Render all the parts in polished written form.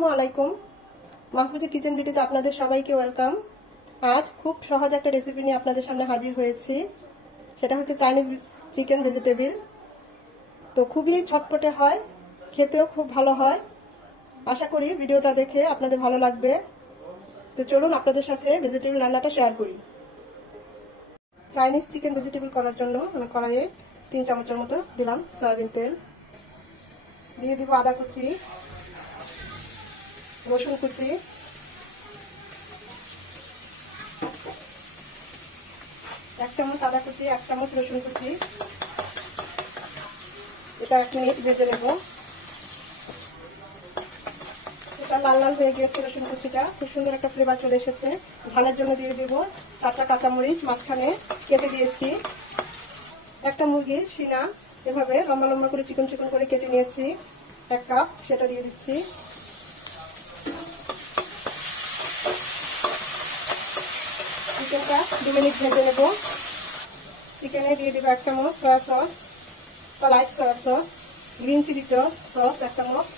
আসসালামু আলাইকুম। মাহফুজা কিচেন বিউটিতে আপনাদের সবাইকে ওয়েলকাম। আজ খুব সহজ একটা রেসিপি নিয়ে আপনাদের সামনে হাজির হয়েছি। সেটা হচ্ছে চাইনিজ চিকেন ভেজিটেবল। তো খুবই ঝটপটে হয়, খেতেও খুব ভালো হয়। আশা করি ভিডিওটা দেখে আপনাদের ভালো লাগবে। তো চলুন আপনাদের সাথে ভেজিটেবল রান্নাটা শেয়ার করি। চাইনিজ চিকেন ভেজিটেবল করার জন্য আমি কড়াইয়ে 3 চামচের মতো দিলাম সয়াবিন তেল। দিয়ে দিব আদা কুচি, রসুন কুচি, 1 চামচ আদা কুচি, 1 চামচ রসুন কুচি। এটা 1 মিনিট ভেজে নেব। এটা লাল লাল হয়ে গিয়েছে রসুন কুচিটা, খুব সুন্দর একটা ফ্লেভার চলে এসেছে। ঝালের জন্য দিয়ে দেব 4টা কাঁচামরিচ মাঝখানে কেটে দিয়েছি। একটা মুরগির সিনা এভাবে লম্বা লম্বা করে চিকন চিকন করে কেটে নিয়েছি, 1 কাপ, সেটা দিয়ে দিচ্ছি। চিকেনটা 2 মিনিট ভেজে নেব। চিকেনে দিয়ে দেবো 1 চামচ সয়া সস বা light soya sauce, green chilli sauce 1 চামচ।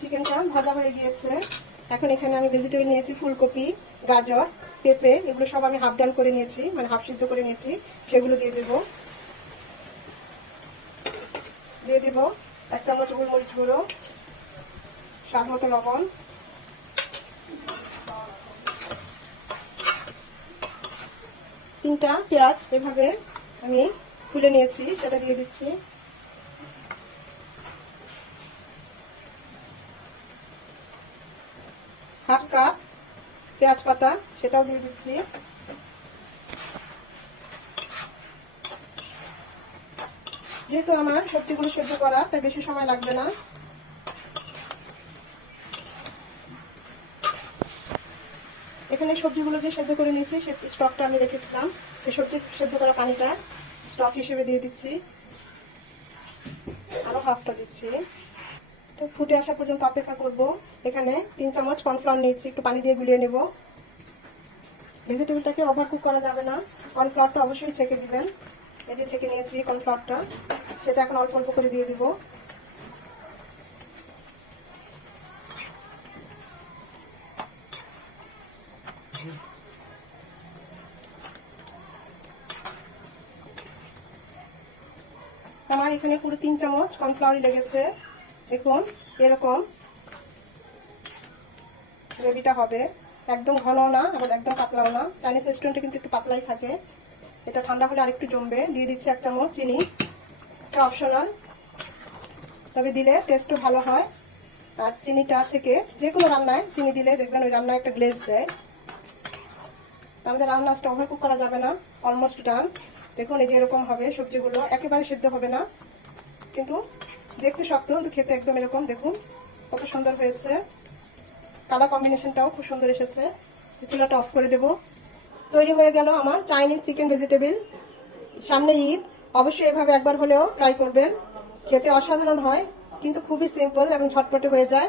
চিকেনটা ভাজা হয়ে গিয়েছে। এখন এখানে আমি ভেজিটেবল নিয়েছি ফুলকপি, গাজর, পেঁপে, এগুলো সব আমি হাফ ডাল করে নিয়েছি, মানে হাফ সিদ্ধ করে নিয়েছি। সেগুলো দিয়ে দেবো। দিয়ে দেবো 1 চামচ গোলমরিচ গুঁড়ো, স্বাদ মতো লবণ, তিনটা পেঁয়াজ এভাবে আমি ফুলে নিয়েছি, সেটা দিয়ে দিচ্ছি। হাফ কাপ পেঁয়াজ পাতা, সেটাও দিয়ে দিচ্ছি। যেহেতু আমার সবজিগুলো সেদ্ধ করা, তাই বেশি সময় লাগবে না। এখানে সবজিগুলো যে সেদ্ধ করে নিয়েছি, সে স্টকটা আমি রেখেছিলাম, সেই সবজি সেদ্ধ করা পানিটা স্টক হিসেবে দিয়ে দিচ্ছি। আরো হাফটা দিচ্ছি। তো ফুটে আসা পর্যন্ত অপেক্ষা করব। এখানে 3 চামচ কর্নফ্লাওয়ার নিয়েছি, একটু পানি দিয়ে গুলিয়ে নেব। ভেজিটেবলটাকে ওভারকুক করা যাবে না, কর্নফ্লাওয়ারটা অবশ্যই ছেঁকে দিবেন। এই যে ছেঁকে নিয়েছি কর্নফ্লাওয়ারটা, সেটা এখন অল্প অল্প করে দিয়ে দিব। আমার এখানে পুরো 3 চামচ কর্নফ্লাওয়ারই লেগেছে। দেখুন এরকম গ্রেভিটা হবে, একদম ঘন না আবার একদম পাতলাও না। চাইনিজ রেস্টুরেন্টে কিন্তু একটু পাতলাই থাকে। এটা ঠান্ডা হলে আরেকটু জমবে। দিয়ে দিচ্ছি 1 চামচ চিনি, এটা অপশনাল, তবে দিলে টেস্টও ভালো হয়। আর চিনিটা থেকে যে কোনো রান্নায় চিনি দিলে দেখবেন ওই রান্নায় একটা গ্লেজ দেয়। আমাদের রান্নাটা ওভারকুক করা যাবে না, অলমোস্ট ডান। দেখুন এই যে এরকম হবে, সবজিগুলো একেবারে সিদ্ধ হবে না, কিন্তু দেখতে শক্ত, কিন্তু খেতে একদম এরকম। দেখুন কত সুন্দর হয়েছে, কালার কম্বিনেশনটাও খুব সুন্দর এসেছে। চুলাটা অফ করে দেব। তৈরি হয়ে গেল আমার চাইনিজ চিকেন ভেজিটেবল। সামনে ঈদ, অবশ্যই এভাবে একবার হলেও ট্রাই করবেন। খেতে অসাধারণ হয়, কিন্তু খুবই সিম্পল এবং ঝটপটে হয়ে যায়।